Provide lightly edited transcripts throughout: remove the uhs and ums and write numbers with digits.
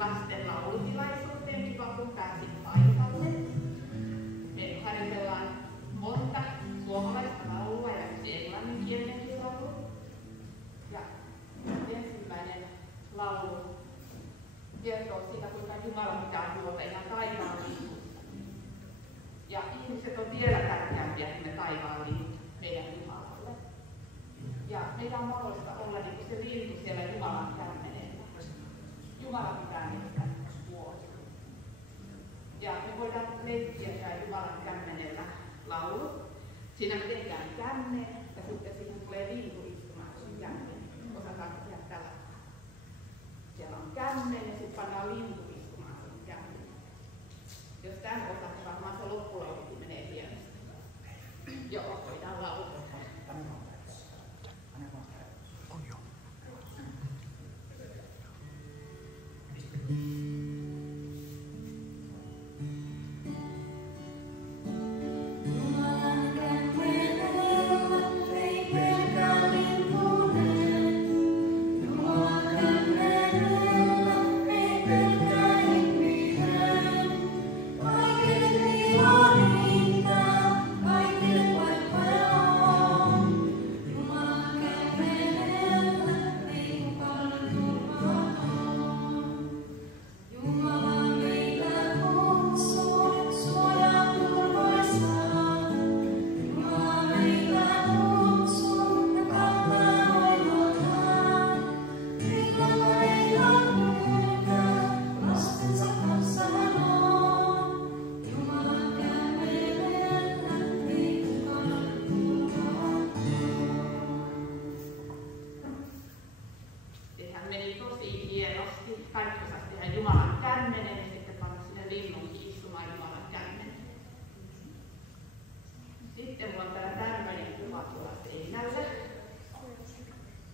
lasten laulutilaisuuteen, kiva kun pääsin paikalle. Me harjoitellaan monta suomalaista laulua ja yksi englanninkielinenkin laulu. Ja ensimmäinen laulu kertoo siitä, kuinka Jumala pitää huolta ihan taivaan linnuista. Ja ihmiset on vielä tärkeämpiä kuin ne taivaan linnut meidän Jumalalle. Ja meidän on mahdollista olla niin kuin se lintu siellä Jumalan kämmenellä. Jumala pitää meistä huolta. Ja me voidaan leikkiä tämä Jumalan kämmenellä laulu. Siinä me tehdään kämmen ja sitten siihen tulee lintu istumaan sun kämmen. Osataan tehdä tällä. Siellä on kämmen ja sitten pannaan lintu istumaan sun kämmen. Jos tämän osaat, varmaan se loppulaulukin menee hienosti. Joo, voidaan laulaa.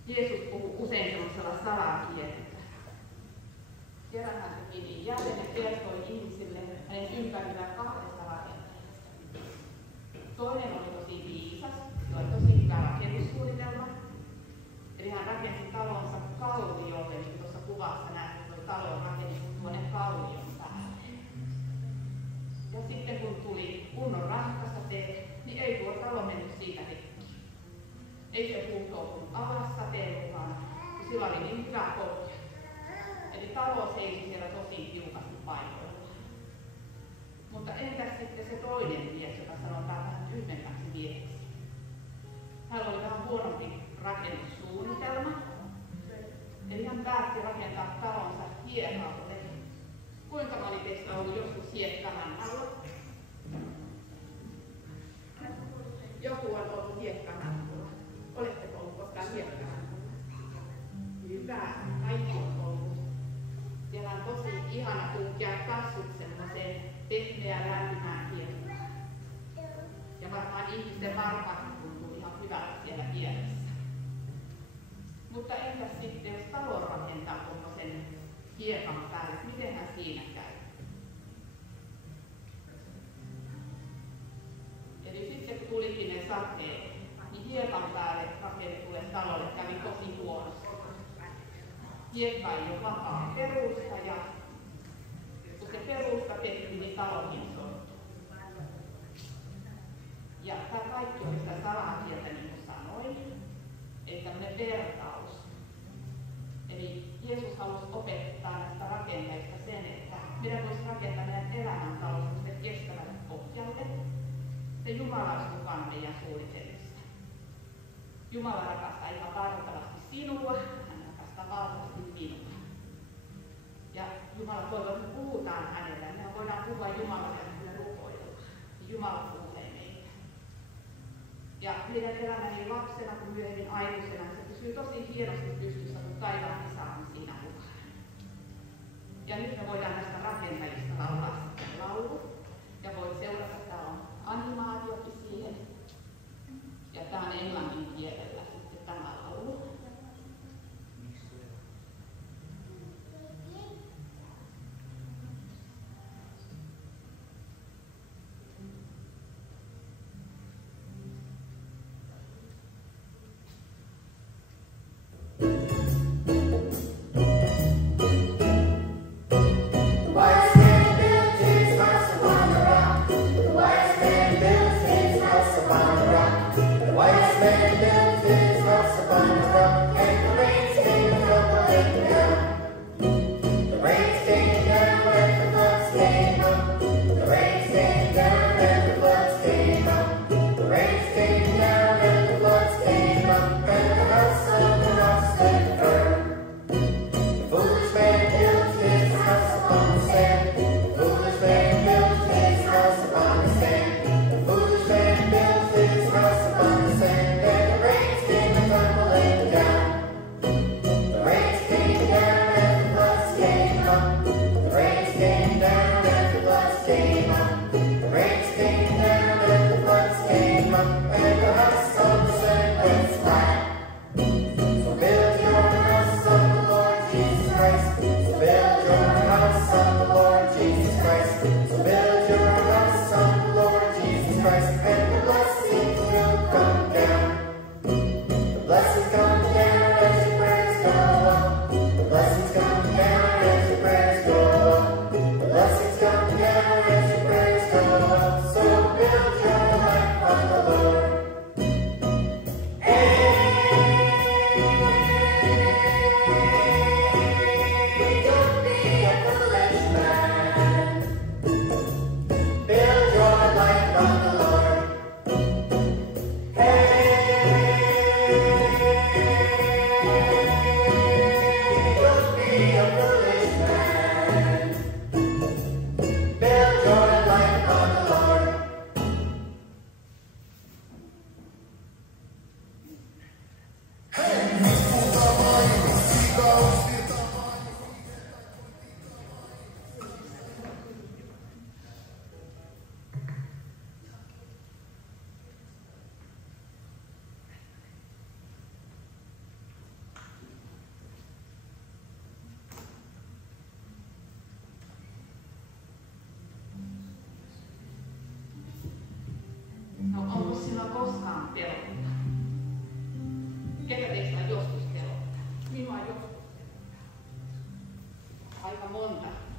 Jeesus puhuu usein sellaisella salakielellä. Kerran hän teki niin jälleen ja kertoi ihmisille hänen ympärillään kahdesta rakenteesta. Toinen oli tosi viisas, se oli tosi hyvä rakennussuunnitelma. Eli hän rakensi talonsa kalliolle, niin tuossa kuvassa näet, että tuo talo on rakennettu tuonne kallion päälle. Ja sitten kun tuli kunnon rankkasateet, niin ei tuo talo mennyt siitä rikki. Ei se puhtoutunut alas sateen mukaan, kun sillä oli niin hyvä pohja. Eli talo seisi siellä tosi tiukasti paikoilla. Mutta entäs sitten se toinen mies, joka sanotaan vähän tyhmemmäksi mieheksi? Hänellä oli vähän huonompi rakennussuunnitelma. Eli hän päätti rakentaa talonsa hiekalle. Kuinka moni teistä on ollut joskus hiekkanannalla? Joku on ollut hiekkanannalla. Oletteko ollut koskaan hiekkanannalla? Hyvä, kaikki on ollut. Siellä on tosi ihana tunkea kassut semmoiseen pehmeään lämpimään hiekkaan. Ja varmaan ihmisten varpaat tuntuu ihan hyvältä siellä vieressä. Mutta entäs sitten, jos talon rakentaa koko sen hiekan päälle, mitenhän siinä käy? Eli sitten kun tulikin ne sateet, niin hiekan päälle rakennetulle talolle kävi tosi huonosti. Hiekka ei ole vakaa perusta ja kun se perusta pettyi, niin talokin sortui. Ja tämä kaikki oli sitä salakieltä, niin kuin sanoin, eli tämmöinen vertaus. Eli Jeesus halusi opettaa näistä rakenteista sen, että meidän voisi rakentaa meidän elämäntalon kestävälle pohjalle. Se Jumala olisi mukana meidän suunnitelmissa. Jumala rakastaa ihan valtavasti sinua, hän rakastaa valtavasti minua. Ja Jumala toivoo, että me puhutaan hänelle, me voidaan puhua Jumalalle ja rukoilla. Jumala kuulee meitä. Ja meidän elämä niin lapsena kuin myöhemmin aikuisena, se pysyy tosi hienosti pystyssä, kun taivaan Isä on siinä mukana. Ja nyt me voidaan näistä rakentajista laulaa sitten laulu. Ja voit seurata, täällä on animaatiokin siihen. Ja tää on englannin kielellä sitten tämä laulu.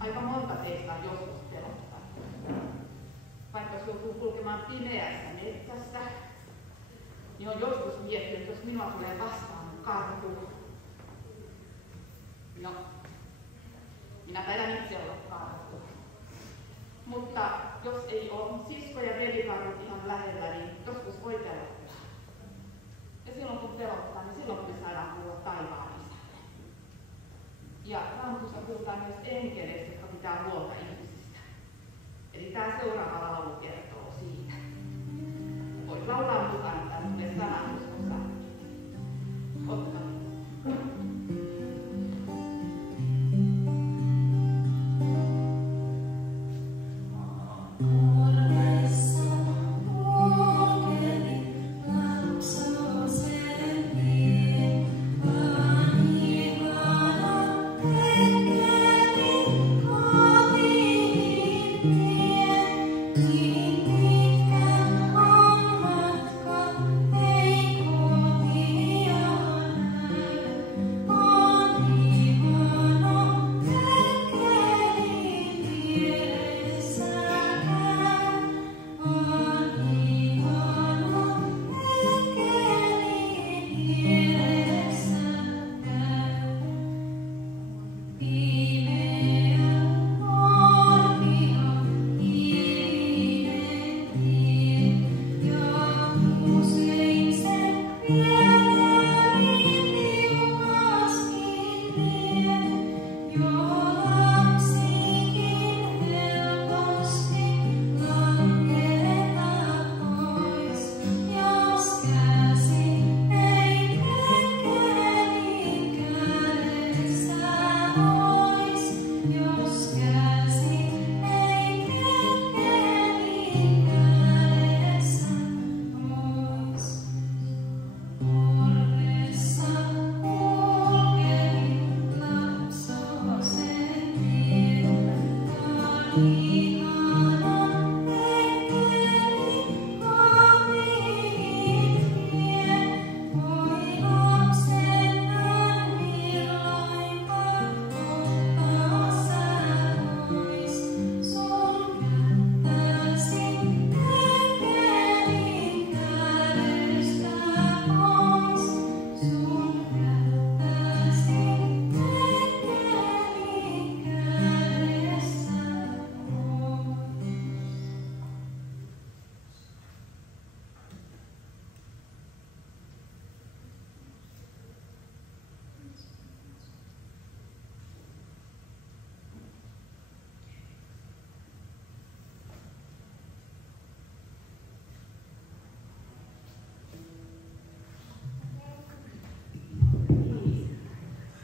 aika monta teistä on joskus pelottanut. Vaikka jos joutuu kulkemaan pimeässä metsässä, niin on joskus miettinyt, että jos minua tulee vastaan karhu. No, minä taidan itse olla karhu. Mutta jos ei ole sisko ja velikarhut ihan lähellä, niin joskus voi pelottaa. Ja silloin kun pelottaa, niin silloin me saadaan kuulla taivaan isälle. Ja Raamatussa puhutaan myös enkeleistä, jotka pitää huolta ihmisistä. Eli tämä seuraava laulu kertoo siitä. Voit laulaa mukana tämmöinen sanatusosa. Otta.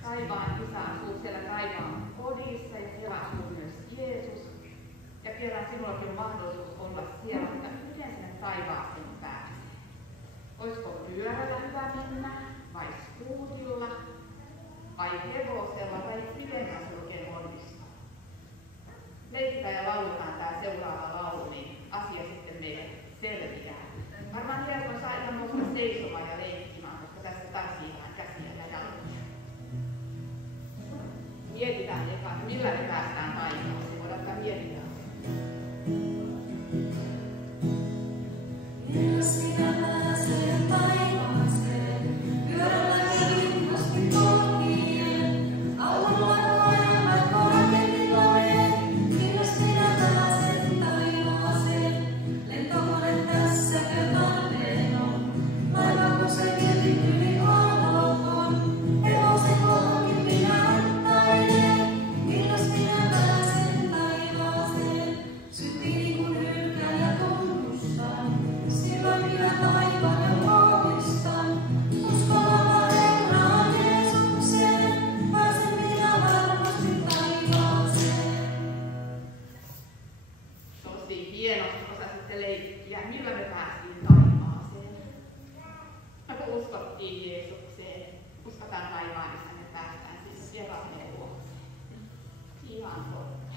Taivaan Isä asuu siellä taivaan kodissa ja siellä asuu myös Jeesus. Ja kerran sinullakin on mahdollisuus olla siellä, mutta miten sinne taivaaseen pääsee? Olisiko pyörällä hyvä mennä, vai skuutilla, vai hevosella, tai miten se oikein onnistuu? Leikitään ja lauletaan tämä seuraava laulu, niin asia sitten meille selviää. Varmaan Hiljaisuus saa ihan nousta seisomaan ja leikkimään, koska tässä tarvitaan käsiä ja jalkoja. Mietitään eka, millä me päästään taivaaseen. Voidaan mietitään. Jos minä pääsen taivaaseen, pyörällä innosti kotiin, autolla maailman korkeimpilojen. Jos minä pääsen taivaaseen, lentokone tässäkö tarpeen on, laiva kun se tietysti yli on, hevosen kohonkin minä antainen. Jos minä pääsen taivaaseen, syttiin kun hylkää tunnustan, silloin minä taivaan ja muistan. Uskomalla Herraan Jeesukseen, pääsen minä varmasti taivaaseen. Tosi hienosti osasitte leikkiä. Millä me päästiin taivaaseen? No kun uskottiin Jeesukseen, uskotaan taivaan, että me päästään siis vieraaneen luokseen. Ihan totta.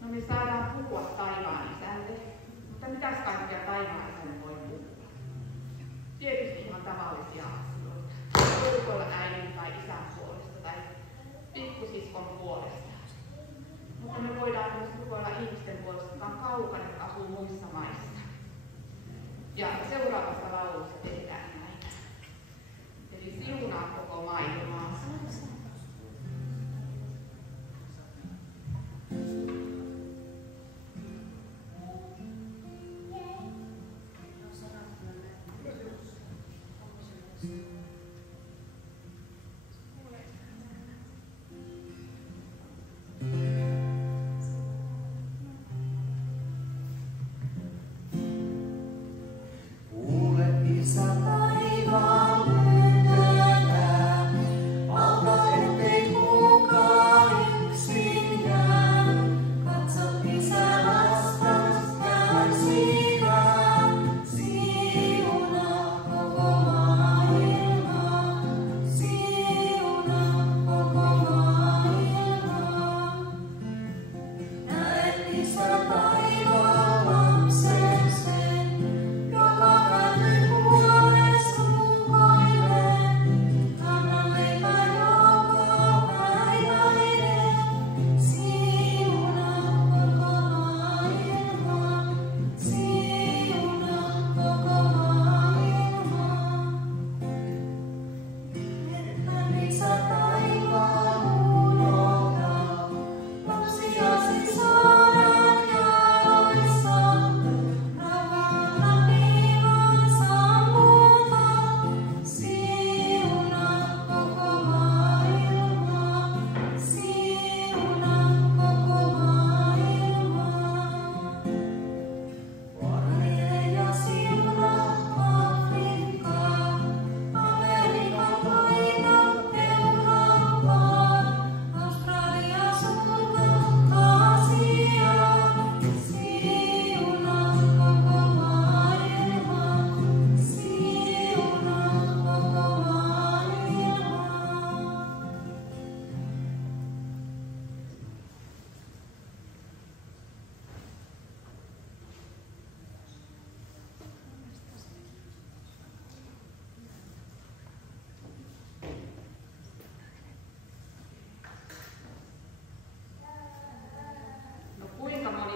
No me saadaan puhua taivaan isälle, mutta mitäs kaikkea taivaan isälle voi puhua? Tietysti ihan tavallisia asioita. Voi olla äidin tai isän puolesta tai pikkusiskon puolesta. Ja me voidaan myös rukoilla ihmisten puolesta, jotka on kaukana, jotka asuu muissa maissa. Ja seuraavassa laulussa tehdään näin. Eli siunaa koko maailmaa.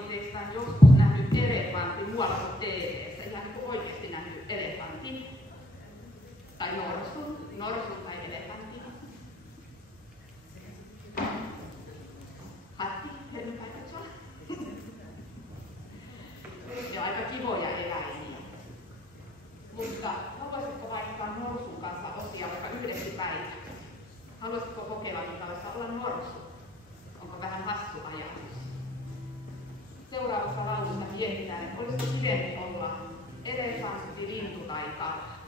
Teistä on joskus nähnyt elefantin nuorassa TV:ssä, ihan niin kuin oikeasti nähnyt elefantin. Tai norsun tai elefantin. Hatti, herrin paikatsoa. Ja aika kivoja eläimiä. Mutta haluaisitko vaihtaa norsun kanssa osia vaikka yhdeksi päiväksi? Haluaisitko kokeilla, mitä olisi olla norsu? Onko vähän hassu ajatus? Seuraavassa laulussa mietitään, että olisiko pidempi olla elefantti, lintu tai karha.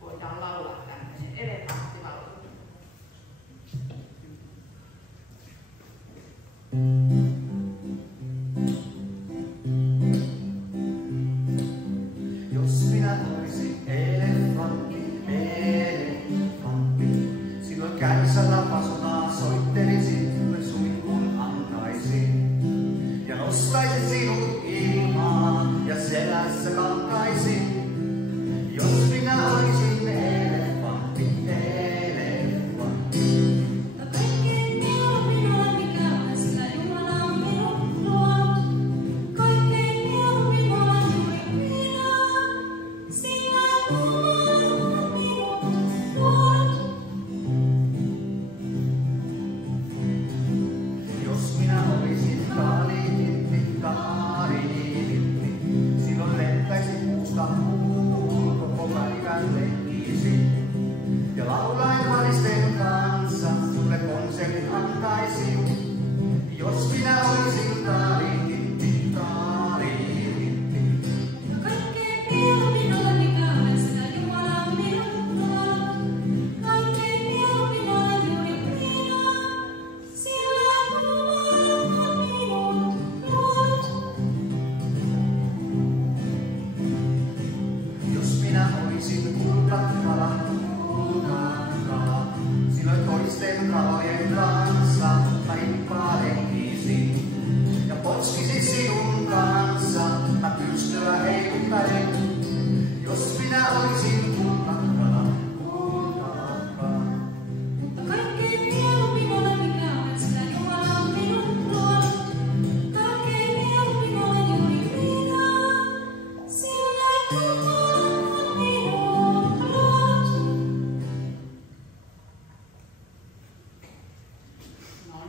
Voidaan laulaa tämmöinen elefanttilaulu. Jos minä olisin elefantti, silloin kärsällä pasonaa soittelisin, suihkun antaisin. Ja nostaisin sinut ilmaan ja selässä kalkaisin. Jos minä olisin elefantti. No kaikkein mieluummin ole mikä on sillä Jumala.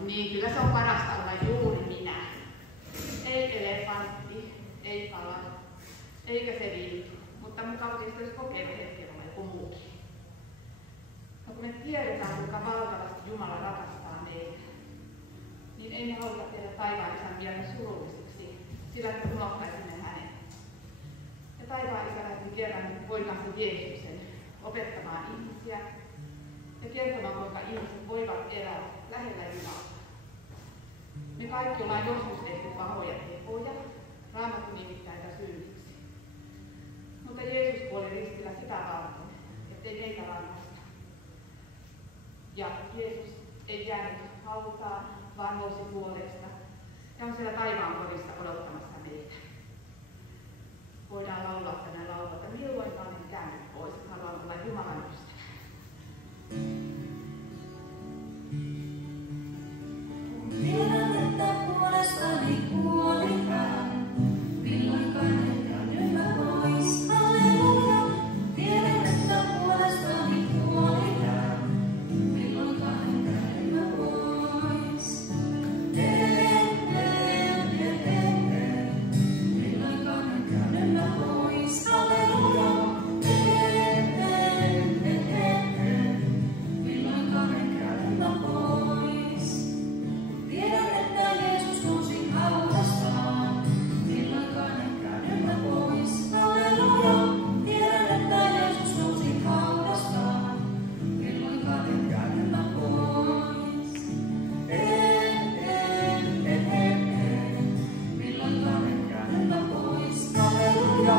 Niin, kyllä se on parasta olla juuri minä. Ei elefantti, ei kala, eikä se lintu, mutta mukava siis olisi kokeilla hetken olla joku muukin. No kun me tiedetään, kuinka valtavasti Jumala rakastaa meitä, niin ei me haluta tehdä taivaan isän mielen surullisiksi, sillä että unohtaisimme hänen. Ja taivaan isä lähti kerran poikansa Jeesuksen opettamaan ihmisiä ja kertomaan, kuinka ihmiset voivat elää lähellä Jumalaa. Me kaikki ollaan joskus tehty pahoja tekoja, Raamattu nimittää niitä syyllisiksi. Mutta Jeesus kuoli ristillä sitä varten, ettei meitä rangasta. Ja Jeesus ei jäänyt hautaan, vaan nousi puolesta ja on siellä taivaan kodissa odottamassa meitä. Voidaan laulaa tänään laulaa, että milloinkaan en käänny pois, haluan olla Jumalan ystävä. Tiedän, että puolestani kuoli hän, milloinkaan en käänny pois, halleluja. Tiedän, että puolestani kuoli hän, milloinkaan en käänny pois. Milloinkaan en käänny pois, halleluja. Milloinkaan en käänny pois. Tiedän, että Jeesus nousi haudastaan, milloinkaan en käänny pois, halleluja. Tiedän, että Jeesus nousi haudastaan, milloinkaan en käänny pois. Milloinkaan en käänny pois, halleluja.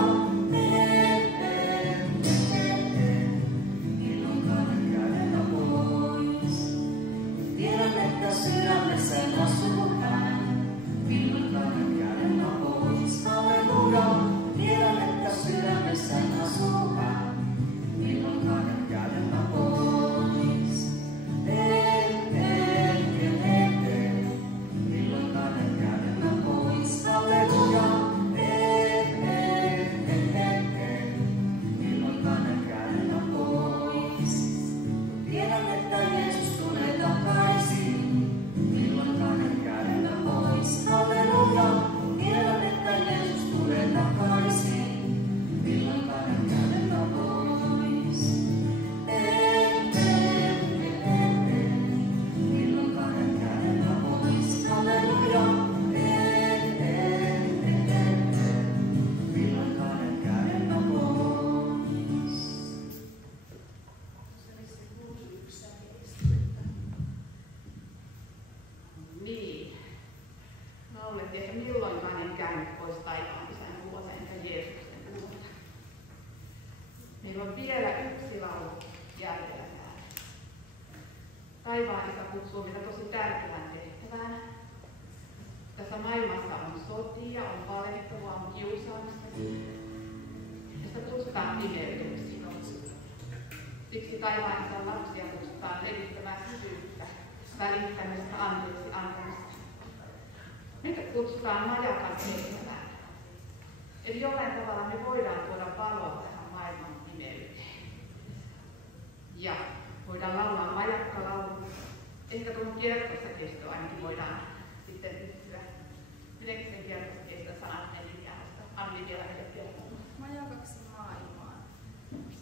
Milloinkaan en käänny pois. Tiedän, että sydämessäni asuu hän, milloinkaan en käänny pois, halleluja. Tiedän, että sydämessäni asuu hän, milloinkaan en käänny pois. Milloinkaan en käänny pois, halleluja. Milloinkaan en käänny pois. Tiedän, että Jeesus tulee takaisin, milloinkaan en käänny pois, halleluja. Tiedän, että Jeesus tulee takaisin, milloinkaan en käänny pois. Milloinkaan en käänny pois, halleluja. Milloinkaan en käänny pois. Niin. Laulettiin, että milloinkaan en käynyt pois taivaan isän luota enkä Jeesuksen luota. Meillä on vielä yksi laulu jäljellä täällä. Taivaan isä kutsuu meitä tosi tärkeään tehtävään. Tässä maailmassa on sotia, on valehtelua, on kiusaamista. Ja sitä kutsutaan pimeydeksi. Siksi taivaan isän lapsia kutsutaan levittämään hyvyyttä, välittämistä, anteeksi antamista. Meitä kutsutaan majakan tehtävään. Eli jollain tavalla me voidaan tuoda valoa tähän maailman pimeyteen. Ja voidaan laulaa majakkalaulu. Ehkä tuon kiertossa kesto ainakin voidaan sitten yhtyä. Mitenkin sen kiertossa kesto sanat neljäästä? Anni vielä meille kertomaan. Majakaksi maailmaan.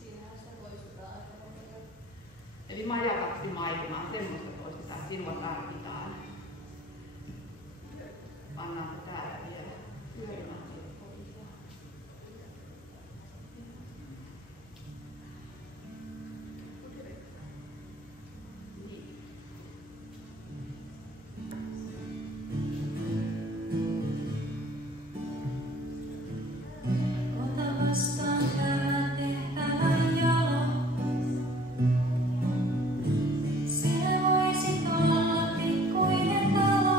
Siinähän se toistetaan. Eli majakaksi maailmaan, semmoista toistetaan, sinua tarvitaan. Pannaan täällä vielä yöymään. Ota vastaan Herran tehtävän jalo. Sinä voisit olla pikkuinen talo.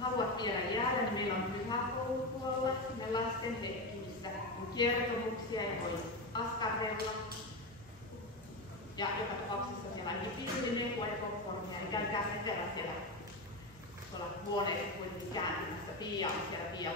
haluat vielä jäädä, niin meillä on pyhäkoulupuolella me lasten hetki, missä on kertomuksia ja voi askarrella. Ja joka tapauksessa siellä on pikkuinen ja popcornia, niin käykää sen verran siellä tuolla huoneessa kuitenkin kääntymässä. Pia on siellä Pia